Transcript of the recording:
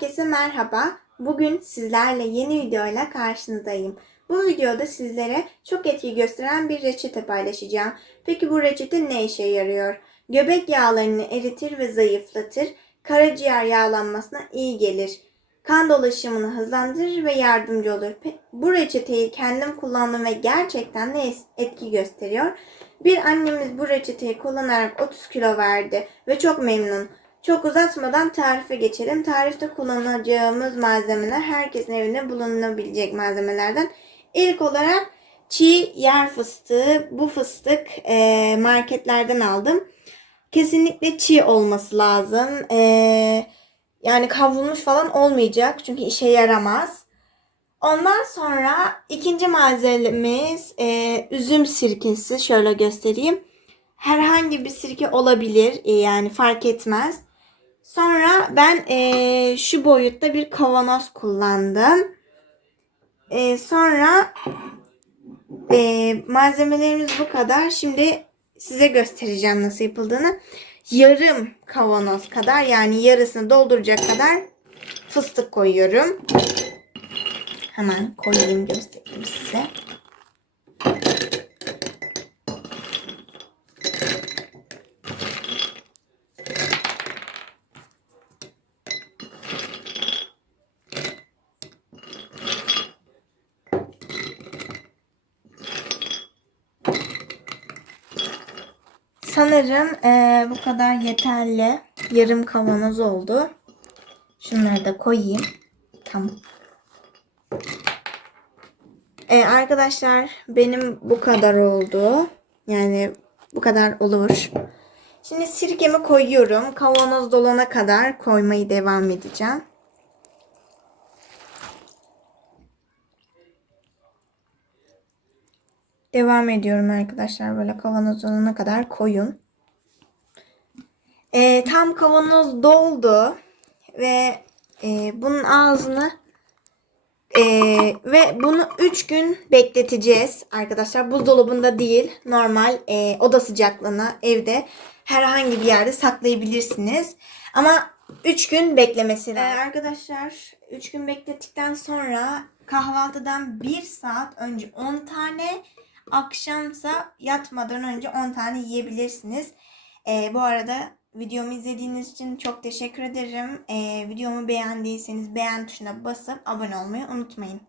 Herkese merhaba. Bugün sizlerle yeni videoyla karşınızdayım. Bu videoda sizlere çok etki gösteren bir reçete paylaşacağım. Peki bu reçete ne işe yarıyor? Göbek yağlarını eritir ve zayıflatır. Karaciğer yağlanmasına iyi gelir. Kan dolaşımını hızlandırır ve yardımcı olur. Bu reçeteyi kendim kullandım ve gerçekten de etki gösteriyor. Bir annemiz bu reçeteyi kullanarak 30 kilo verdi ve çok memnun. Çok uzatmadan tarife geçelim. Tarifte kullanacağımız malzemeler herkesin evinde bulunabilecek malzemelerden. İlk olarak çiğ yer fıstığı. Bu fıstık eee, marketlerden aldım. Kesinlikle çiğ olması lazım. Eee, yani kavrulmuş falan olmayacak çünkü işe yaramaz. Ondan sonra ikinci malzememiz eee, üzüm sirkesi. Şöyle göstereyim. Herhangi bir sirke olabilir e, yani fark etmez. Ben eee, şu boyutta bir kavanoz kullandım. Eee, sonra eee, malzemelerimiz bu kadar. Şimdi size göstereceğim nasıl yapıldığını. Yarım kavanoz kadar yani yarısını dolduracak kadar fıstık koyuyorum. Hemen koyayım göstereyim size. Sanırım eee, bu kadar yeterli. Yarım kavanoz oldu. Şunları da koyayım. Tamam. Ee, arkadaşlar benim bu kadar oldu. Yani bu kadar olur. Şimdi sirkemi koyuyorum. Kavanoz dolana kadar koymayı devam edeceğim. Devam ediyorum arkadaşlar. Böyle kavanoz dolana kadar koyun. Ee, tam kavanoz doldu. Ve e, bunun ağzını ee, ve bunu 3 gün bekleteceğiz arkadaşlar. Buzdolabında değil, normal e, oda sıcaklığına evde herhangi bir yerde saklayabilirsiniz. Ama 3 gün beklemesi lazım. arkadaşlar 3 gün beklettikten sonra kahvaltıdan 1 saat önce 10 tane, akşamsa yatmadan önce 10 tane yiyebilirsiniz. Ee, bu arada videomu izlediğiniz için çok teşekkür ederim. Ee, videomu beğendiyseniz beğen tuşuna basıp abone olmayı unutmayın.